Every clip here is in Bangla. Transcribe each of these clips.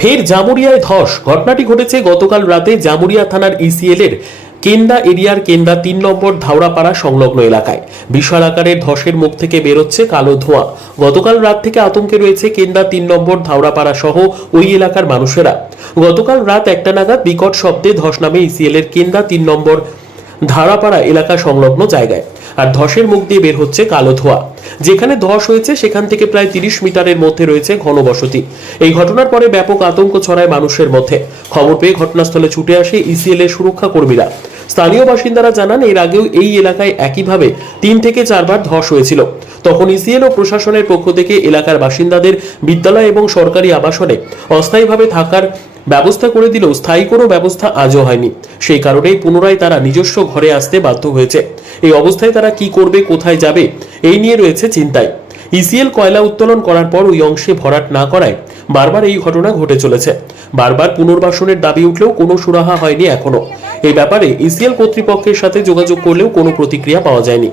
ফের জামুরিয়ায় ধস। ঘটনাটি ঘটেছে গতকাল রাতে জামুরিয়া থানার ইসিএল এর কেন্দা এরিয়ার কেন্দা তিন নম্বর ধাওড়াপাড়া সংলগ্ন এলাকায়। বিশাল আকারের ধসের মুখ থেকে বেরোচ্ছে কালো ধোঁয়া। গতকাল রাত থেকে আতঙ্কে রয়েছে কেন্দা তিন নম্বর ধাওড়াপাড়া সহ ওই এলাকার মানুষেরা। গতকাল রাত একটা নাগাদ বিকট শব্দে ধস নামে ইসিএল এর কেন্দা তিন নম্বর ধারাপাড়া এলাকা সংলগ্ন জায়গায়। আর ধসের মুখ দিয়ে বের হচ্ছে কালো ধোয়া। যেখানে ধস হয়েছে, সেখান থেকে প্রায় তিরিশ মিটারের মধ্যে রয়েছে ঘনবসতি। এই ঘটনার পরে ব্যাপক আতঙ্ক ছড়ায় মানুষের মধ্যে। খবর পেয়ে ঘটনাস্থলে ছুটে আসে ইসিএল এর সুরক্ষা কর্মীরা স্থানীয় বাসিন্দারা জানান, এর আগেও এই এলাকায় একইভাবে তিন থেকে চারবার ধস হয়েছিল। তখন ইসিএল ও প্রশাসনের পক্ষ থেকে এলাকার বাসিন্দাদের বিদ্যালয় এবং সরকারি আবাসনে অস্থায়ীভাবে থাকার ব্যবস্থা করে দিলেও স্থায়ী কোনো ব্যবস্থা আজও হয়নি। সেই কারণেই পুনরায় তারা নিজস্ব ঘরে আসতে বাধ্য হয়েছে। এই অবস্থায় তারা কি করবে, কোথায় যাবে, এই নিয়ে রয়েছে চিন্তায়। ইসিএল কয়লা উত্তোলন করার পর ওই অংশে ভরাট না করায় বারবার এই ঘটনা ঘটে চলেছে। বারবার পুনর্বাসনের দাবি উঠলেও কোনো সুরাহা হয়নি এখনও। এই ব্যাপারে ইসিএল কর্তৃপক্ষের সাথে যোগাযোগ করলেও কোনো প্রতিক্রিয়া পাওয়া যায়নি।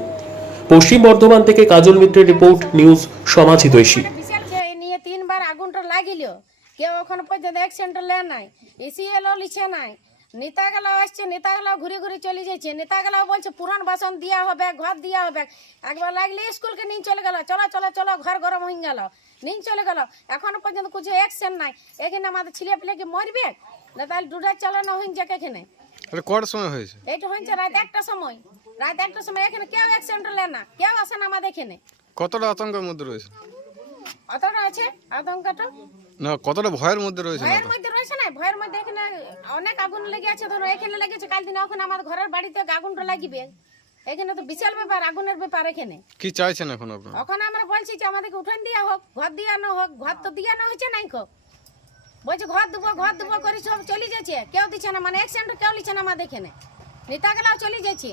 পশ্চিম বর্ধমান থেকে কাজল মিত্রের রিপোর্ট, নিউজ সমাজ হিতৈষী নিয়ে তিনবার আগুনটা লাগিল। কেউ ওখানে পর্যন্ত অ্যাক্সিডেন্ট লে নাই। এসি এলো লিছে নাই। নেতাগুলো আসছে নেতাগুলো ঘুরে ঘুরে চলে যাচ্ছে। নেতাগুলো বলছে, পুরান বাসন দিয়া হবে, ঘর দিয়া হবে। একবার লাগলে স্কুলকে নিয়ে চলে গেল। চলো চলো চলো, ঘর গরম হয়ে গেল। নিয়ে চলে গেল। এখনও পর্যন্ত কিছু অ্যাকশন নাই। এখানে আমাদের ছেলে পেলে কি মরবে? না তাহলে ডুডার চালানো হয়ে যাক এখানে। এটা কটার সময় হয়েছে? এইটা হয়েছে রাত একটা সময়। রাত একটা সময় এখানে কেউ অ্যাক্সিডেন্ট লে না কেউ আসে না আমাদের এখানে। কতটা আতঙ্কের মধ্যে রয়েছে? অতটা আছে আতঙ্কটা? না কতটা ভয়ের মধ্যে রয়েছে ভয়ের মধ্যে রয়েছে না? ভয়ের মধ্যে এখানে অনেক আগুন লেগে আছে ধরো এখানে লেগেছে কাল দিনে ওখানে আমার ঘরের বাড়িতে আগুনটা লাগিবে। এখানে তো বিশাল ব্যাপার আগুনের ব্যাপার এখানে। কি চাইছেন এখন আপনারা? ওখানে আমরা বলছি যে আমাদেরকে উঠান দিয়া হোক ঘর দিয়া না হোক ঘর তো দিয়া না হয়েছে নাই খো বলছে ঘর দেবো ঘর দেবো করে সব চলে যাচ্ছে কেউ দিচ্ছে না মানে অ্যাক্সিডেন্ট কেউ লিচ্ছে না আমাদের এখানে। নেতাগুলাও চলে যাচ্ছে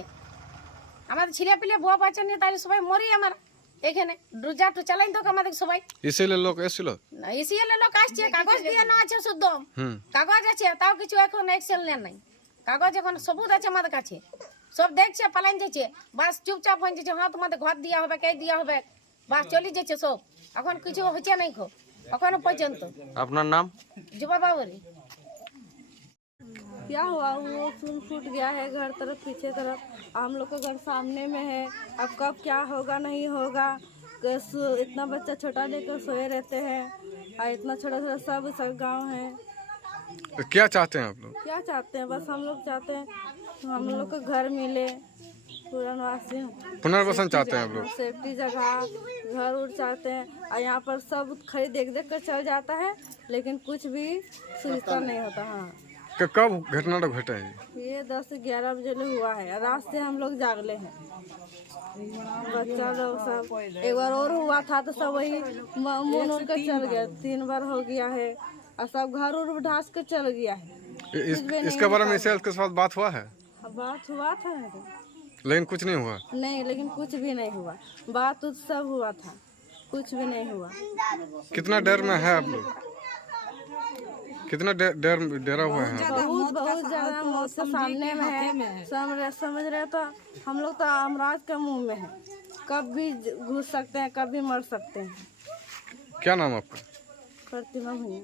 আমাদের ছেলে পিলে বুয়া বাচ্চা নিয়ে তাহলে সবাই মরি আমার এখানে। ডুজা টু চালাই তো আমাদের সবাই। ইসিএলের লোক এসেছিল? এসিএল লোক আসছে কাগজ দিয়ে না আছে শুদ্ধ কাগজ আছে তাও কিছু এখন এক্সেল নেন নাই। কাগজ এখন সবুজ আছে আমাদের কাছে। সব দেখছে পালাইন যাচ্ছে। বাস চুপচাপ হয়ে যাচ্ছে হ্যাঁ তোমাদের ঘর দিয়া হবে কে দিয়া হবে? বাস চলে যাচ্ছে সব। এখন কিছু হচ্ছে নাই খো এখনো পর্যন্ত আপনার নাম যুবা বাবুরি क्या हुआ वो सुन फूट गया है घर तरफ पीछे तरफ हम लोग का घर सामने में है अब कब क्या होगा नहीं होगा कैस- इतना बच्चा छोटा लेकर सोए रहते हैं और इतना छोटा छोटा सब सब गांव है तो क्या चाहते हैं आप लोग क्या चाहते हैं बस हम लोग चाहते हैं हम लोग को घर मिले पूरनवासी पुनर्वसन चाहते हैं आप लोग सेफ्टी जगह घर उड़ चाहते हैं और यहाँ पर सब खरीद देख देख कर चल जाता है लेकिन कुछ भी सुविधा नहीं होता हाँ। कब घटना तो घटा है? ये दस ग्यारह बजे हुआ है रात से हम लोग जागले हैं। बच्चा लोग सब एक बार और हुआ था तो सब वही मुन उड़ कर चल गया तीन बार हो गया है और सब घर उड़ ढास कर चल गया है। इस, इसके बारे में साथ बात हुआ है? हाँ, बात हुआ था लेकिन कुछ नहीं हुआ। नहीं लेकिन कुछ भी नहीं हुआ। बात उत सब हुआ था। कुछ भी नहीं हुआ। कितना डर में है आप लोग? कितना डर डर- हुआ है? बहुत बहुत ज़्यादा के सामने में है। समझ समझ रहे तो हम लोग तो अमराज के मुँह में है। कब भी घुस सकते हैं कब भी मर सकते हैं। क्या नाम आपका? प्रतिमा भैया।